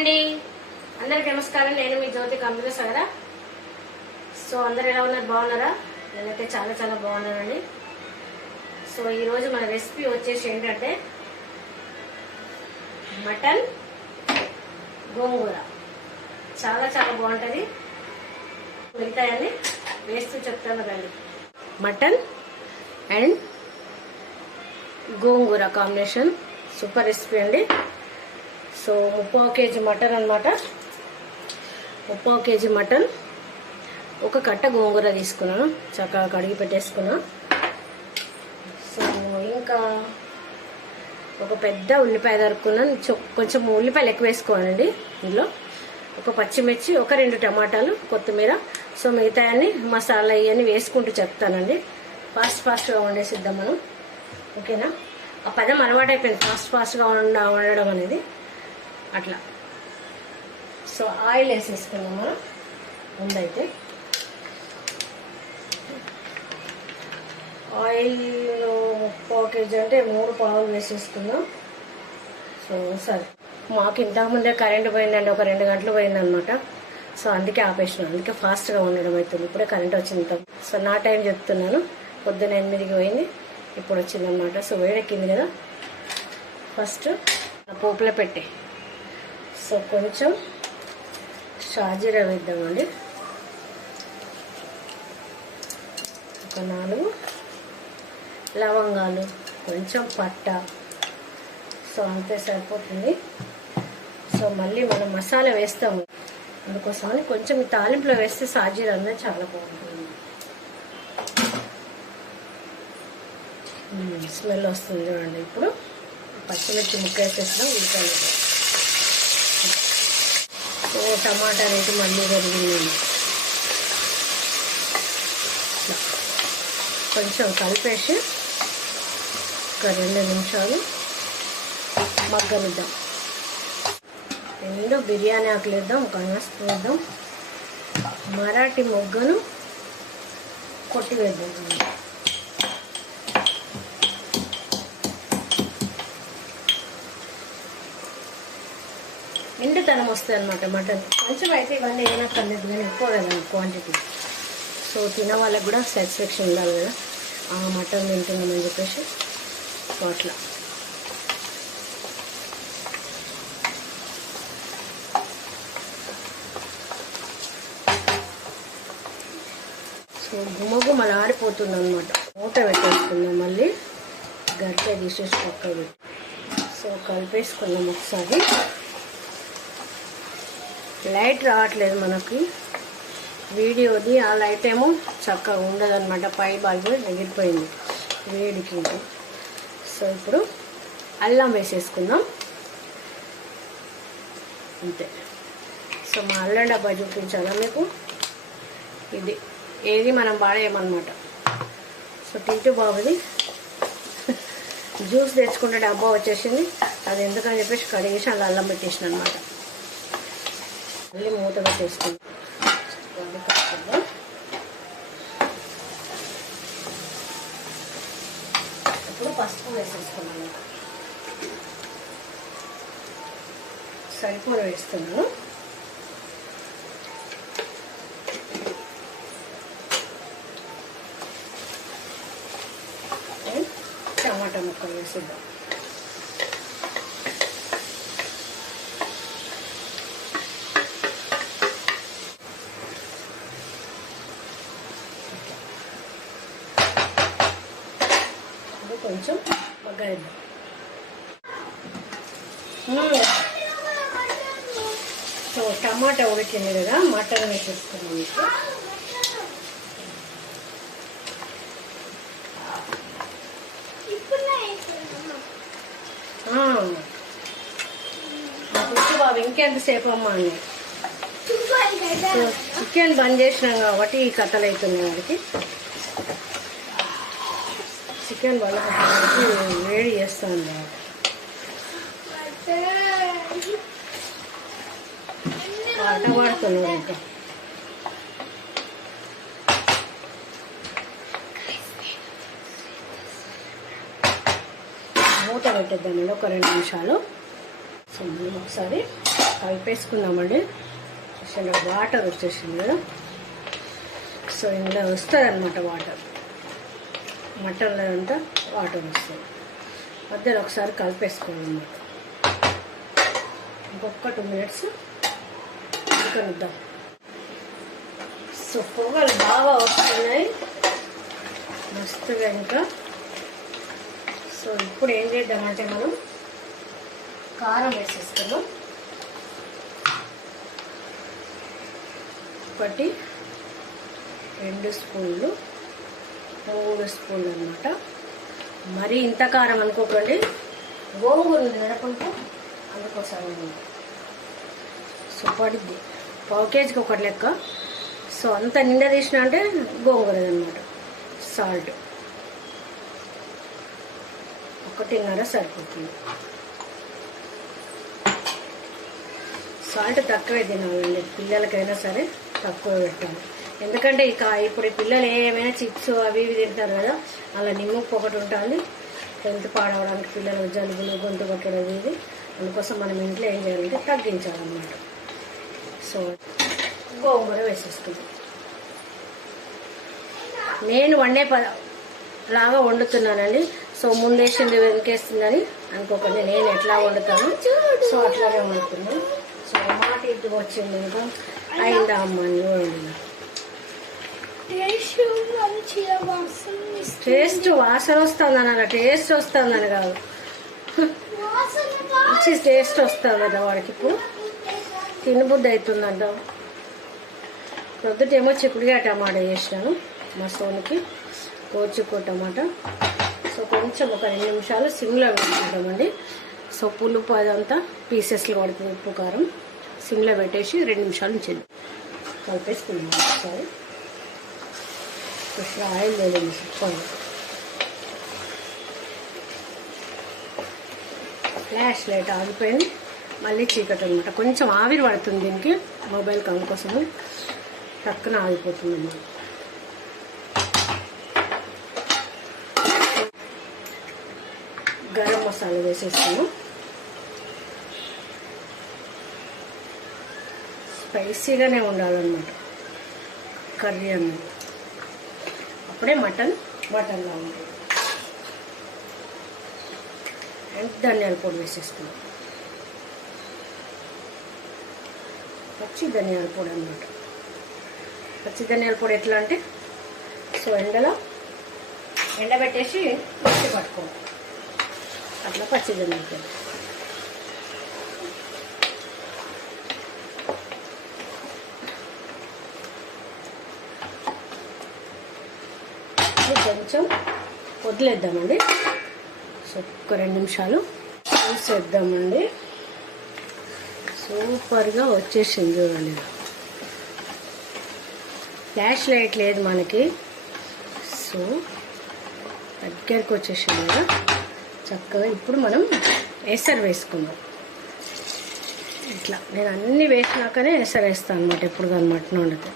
అండి అందరికి నమస్కారం. నేను మీ జ్యోతి కంప్యూటర్ సగరా. సో అందరు ఎలా ఉన్నారు? బాగున్నారా? నేనైతే చాలా చాలా బాగున్నానండి. సో ఈరోజు మన రెసిపీ వచ్చేసి ఏంటంటే మటన్ గోంగూర. చాలా చాలా బాగుంటుంది. మిగతాయని వేస్తూ చెప్తాను రండి. Mutton and gongura combination. Super recipe అండి. సో ముప్పై కేజీ మటన్ అనమాట ముప్పై కేజీ మటన్. ఒక కట్ట గోంగూర తీసుకున్నాను చక్కగా కడిగి పెట్టేసుకున్నా. సో ఇంకా ఒక పెద్ద ఉల్లిపాయ దొరుకున్నాను కొంచెం ఉల్లిపాయలు ఎక్కువ వేసుకోవాలండి ఇందులో. ఒక పచ్చిమిర్చి ఒక రెండు టమాటాలు కొత్తిమీర. సో మిగతా అన్ని మసాలా ఇవన్నీ వేసుకుంటూ చెప్తానండి. ఫాస్ట్ ఫాస్ట్గా వండేసిద్దాం మనం. ఓకేనా? ఆ పదం అలవాటు అయిపోయింది ఫాస్ట్ ఫాస్ట్గా వండ వండడం అనేది. అట్లా. సో ఆయిల్ వేసేసుకున్నాం మనం ముందైతే. ఆయిల్ ముప్పై కేజీ అంటే మూడు పావులు వేసేసుకున్నాం సో సరే. మాకు ఇంతకుముందే కరెంట్ పోయిందండి ఒక రెండు గంటలు పోయిందనమాట సో అందుకే ఆపేసిన. అందుకే ఫాస్ట్గా ఉండడం అవుతుంది ఇప్పుడే కరెంట్ వచ్చింది సో నా టైం చెప్తున్నాను. పొద్దున ఎనిమిదికి పోయింది ఇప్పుడు వచ్చిందనమాట సో వేడెక్కింది కదా. ఫస్ట్ పోపులో పెట్టి. సో కొంచెం షాజీరా వేద్దామండి. ఒక నాలుగు లవంగాలు కొంచెం పట్ట. సో అంతే సరిపోతుంది. సో మళ్ళీ మనం మసాలా వేస్తాము. అందుకోసమని కొంచెం ఈ తాలింపులో వేస్తే సాజీర అన్నది చాలా బాగుంటుంది. స్మెల్ వస్తుంది చూడండి ఇప్పుడు. పచ్చిమిర్చి ముక్క వేసేసినాం ఉల్లిపాయలు సో టమాటా రేటు మళ్ళీ పెరిగింది. కొంచెం కలిపేసి ఒక రెండు నిమిషాలు మగ్గనిద్దాం. రెండు బిర్యానీ ఆకులు వేద్దాం ఒక అన్నస్పూన్ వేద్దాం. మరాఠీ మొగ్గను కొట్టి ఎండుతనం వస్తుంది అనమాట మటన్. కొంచెం అయితే ఇవన్నీ ఏమైనా కలేదు కానీ ఎక్కువ కదా క్వాంటిటీ సో తిన వాళ్ళకి కూడా సాటిస్ఫాక్షన్ ఉండాలి కదా. ఆ మటన్ తింటున్నామని చెప్పేసి సో అట్లా. సో గుమగుమలు ఆడిపోతుంది అనమాట మూట పెట్టేసుకుందాం మళ్ళీ. గరిటె తీసేసి పక్క పెట్టి. సో కలిపేసుకుందాం ఒకసారి. లైట్ రావట్లేదు మనకి. వీడియోది ఆ లైట్ ఏమో చక్కగా ఉండదన్నమాట. పై బల్బు ఎగిరిపోయింది వేడికి. సో ఇప్పుడు అల్లం వేసేసుకుందాం. అంతే. సో మా అల్లం డబ్బా చూపించాలా మీకు? ఇది ఏది మనం వాడేయమన్నమాట. సో టీటు బాబుది. జ్యూస్ తెచ్చుకుంటే డబ్బా వచ్చేసింది. అది ఎందుకని చెప్పేసి కడిగేసి అలా అల్లం పెట్టేసిన అనమాట మళ్ళీ మూత పెట్టేసుకుందాం ఇప్పుడు పసుపు వేసేసుకున్నాను సరిపూర వేస్తున్నాను. టమాటా ముక్కలు వేసిద్దాం ఇది కొంచెం మగ్గాయిద్దాం సో టమాటా ఉడికింది కదా మటన్ వేసేసుకున్నాం ఇప్పుడు. ఆ. మా పుట్టి బాబు ఇంకెంతసేపు అమ్మా అని. చికెన్ బంద్ చేసినాం కాబట్టి ఈ కథలు అవుతున్నాయి వాడికి. చికెన్ వల్ల వేడి చేస్తాను. కాబట్టి ఆట పాడుతున్నాడు ఇంకా. మూత పెట్టేద్దామండి ఒక రెండు నిమిషాలు. సో మనం ఒకసారి కలిపేసుకుందామండి. అసలు వాటర్ వచ్చేసింది కదా. సో ఇందులో వస్తుంది అనమాట వాటర్. మటన్లో అంతా వాటర్ వస్తుంది మధ్యలో ఒకసారి కలిపేసుకోవాలన్నమాట. ఇంకొక టూ మినిట్స్ కలుద్దాం సో పొగలు బాగా వస్తున్నాయి. మస్తుగా ఇంకా. సో ఇప్పుడు ఏం చేద్దామంటే మనం కారం వేసేస్తాము ఒకటి రెండు స్పూన్లు స్పూన్ స్పూన్ అనమాట మరి ఇంత కారం అనుకోకండి. గోంగూర ఉంది అందుకోసం సో పడుద్ది పావు కేజీకి ఒకటి లెక్క. సో అంత నిండా తీసిన అంటే గోంగూర అనమాట సాల్ట్. ఒకటిన్నర సరిపోతుంది. సాల్ట్ తక్కువే తినాలండి. పిల్లలకైనా సరే తక్కువ పెట్టాలి. ఎందుకంటే ఇక ఇప్పుడు పిల్లలు ఏమైనా చిప్స్ అవి ఇవి తింటారు కదా అలా నిమ్మకు ఒకటి ఉంటుంది. హెల్త్ పాడవడానికి పిల్లలు జలుబులు గొంతు కొట్టడం ఇది. అందుకోసం మనం ఇంట్లో ఏం చేయాలంటే తగ్గించాలన్నమాట. సో గోంగూర వేసేస్తుంది నేను వండే ప లాగా వండుతున్నానండి. సో ముందేసింది వెనకేస్తుందని అనుకోకండి నేను ఎట్లా వండుతాను? సో అట్లానే వండుతున్నాను. సో మాట ఇటు వచ్చింది ఇంకా అయిందా అమ్మ అని టేస్ట్ మంచిగా వాసన ఇస్తుంది. టేస్ట్ వాసన వస్తుందని టేస్ట్ వస్తుందని కాదు. మంచి టేస్ట్ వస్తుందట వాడికి ఇప్పుడు. తినబుద్ధి అవుతుందంట పొద్దుటేమో చిక్కుడుగా టమాటా చేసినాను మా సోనికి కోచుకో టమాటా సో కొంచెం ఒక రెండు నిమిషాలు సిమ్లో పెట్టుకుంటామండి. సో పులుపు అదంతా పీసెస్లో పడుతుంది ఉప్పు కారం సిమ్లో పెట్టేసి రెండు నిమిషాలు ఉంచింది కలిపేసుకున్నాం ఒకసారి. కొంచెం ఆయిల్ లేదండి సూపర్ ఫ్లాష్ లైట్ ఆగిపోయింది మళ్ళీ చీకటి అనమాట కొంచెం ఆవిరి పడుతుంది దీనికి. మొబైల్ కౌంట్ కోసము టక్కున ఆగిపోతుంది అన్నమాట. గరం మసాలా వేసేస్తాము స్పైసీగానే ఉండాలన్నమాట. కర్రీ అన్నది. అప్పుడే మటన్ మటన్లా ఉంటుంది. అండ్ ధనియాల పొడి వేసేసుకున్నాం పచ్చి ధనియాల పొడి అన్నమాట. పచ్చి ధనియాల పొడి ఎట్లా అంటే సో ఎండలో ఎండబెట్టేసి మిక్సీ పట్టుకోవాలి. అట్లా పచ్చి ధనియాల పొడి. కొంచెం వదిలేద్దామండి. సో ఒక రెండు నిమిషాలు చూసేద్దామండి. సూపర్గా వచ్చేసింది చూడండి. ఫ్లాష్ లైట్ లేదు మనకి. సో దగ్గరకు వచ్చేసింది కదా. చక్కగా ఇప్పుడు మనం ఎసరు వేసుకుందాం. ఇట్లా. నేను అన్నీ వేసినాకనే ఎసర్ వేస్తాను అనమాట ఎప్పుడు కానీ మటన్ వండితే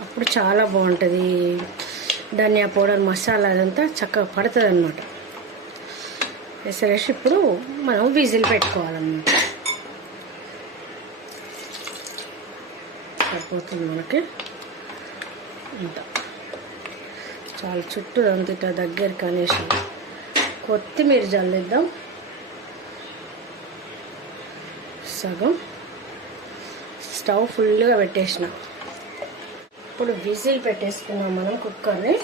అప్పుడు చాలా బాగుంటుంది. ధనియా పౌడర్ మసాలా అదంతా చక్కగా పడుతుంది అనమాట వేసేసి ఇప్పుడు మనం విజిల్ పెట్టుకోవాలన్నమాట. సరిపోతుంది మనకి. ఇంత. చాలా చుట్టూ అంత దగ్గరికి అనేసి కొత్తిమీర జల్లిద్దాం. సగం. స్టవ్ ఫుల్గా పెట్టేసిన. ఇప్పుడు విజిల్ పెట్టేసుకున్నాం మనం కుక్కర్ని.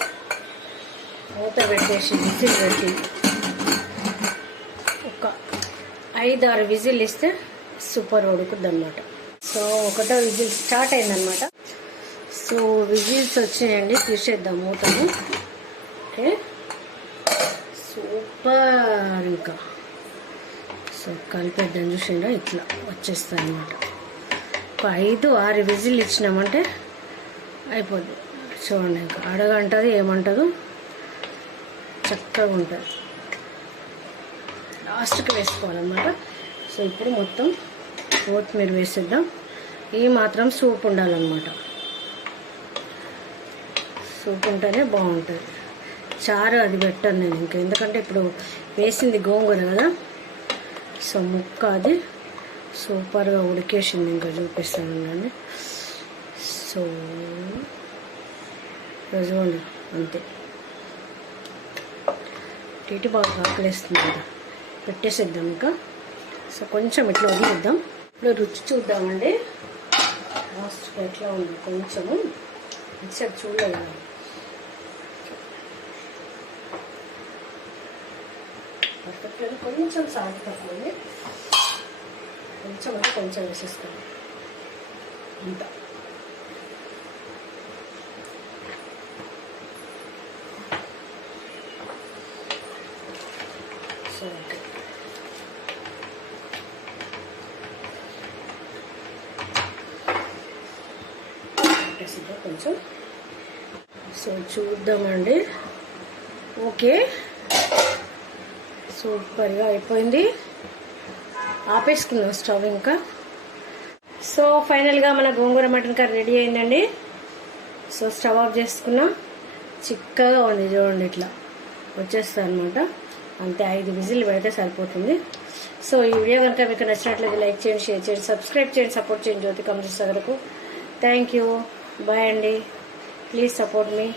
మూత పెట్టేసి విజిల్ పెట్టి ఒక ఐదు ఆరు విజిల్ ఇస్తే సూపర్ ఉడుకుద్దన్నమాట. సో ఒకటో విజిల్ స్టార్ట్ అయిందనమాట సో విజిల్స్ వచ్చినాయండి తీసేద్దాం మూతను. ఓకే. సూపర్ ఇంకా. సో కలిపేద్దాం చూసిండా ఇట్లా వచ్చేస్తాయి అనమాట ఒక ఐదు ఆరు విజిల్ ఇచ్చినామంటే అయిపోద్ది. చూడండి ఇంకా. అడగంటది ఏమంటదు చక్కగా ఉంటుంది. లాస్ట్కి వేసుకోవాలన్నమాట. సో ఇప్పుడు మొత్తం కొత్తిమీర వేసేద్దాం. ఈ మాత్రం సూప్ ఉండాలన్నమాట. సూప్ ఉంటేనే బాగుంటుంది. చారు అది పెట్టాను నేను ఇంకా. ఎందుకంటే ఇప్పుడు వేసింది గోంగూర కదా. సో ముక్క అది సూపర్గా ఉడికేసింది ఇంకా చూపిస్తాను ఉండండి సో రోజుకోండి అంతే. టీటీ బాగా ఆకలేస్తుంది కదా. పెట్టేసేద్దాం ఇంకా. సో కొంచెం ఇట్లా వదిలేద్దాం. ఇప్పుడు రుచి చూద్దామండి. లాస్ట్కి ఎట్లా ఉంది? కొంచెము. మిక్సర్ చూడలేదు పర్ఫెక్ట్గా పర్ఫెక్ట్ కొంచెం సాల్ట్ తక్కువండి. కొంచెం అంటే కొంచెం వేసేస్తాను. అంతా. సో కొంచెం. సో చూద్దామండి. ఓకే. సూపర్గా అయిపోయింది. ఆపేసుకున్నాం స్టవ్ ఇంకా. సో ఫైనల్గా మన గోంగూర మటన్ కర్రీ రెడీ అయిందండి. సో స్టవ్ ఆఫ్ చేసుకున్నాం. చిక్కగా ఉంది చూడండి ఇట్లా. వచ్చేస్తుంది అనమాట అంతే ఐదు విజిల్ పెడితే సరిపోతుంది. సో ఈ వీడియో కనుక మీకు నచ్చినట్లయితే లైక్ చేయండి షేర్ చేయండి సబ్స్క్రైబ్ చేయండి సపోర్ట్ చేయండి జ్యోతి కమర్స్ సగరకు. Thank you. బాయ్ అండి. Please support me.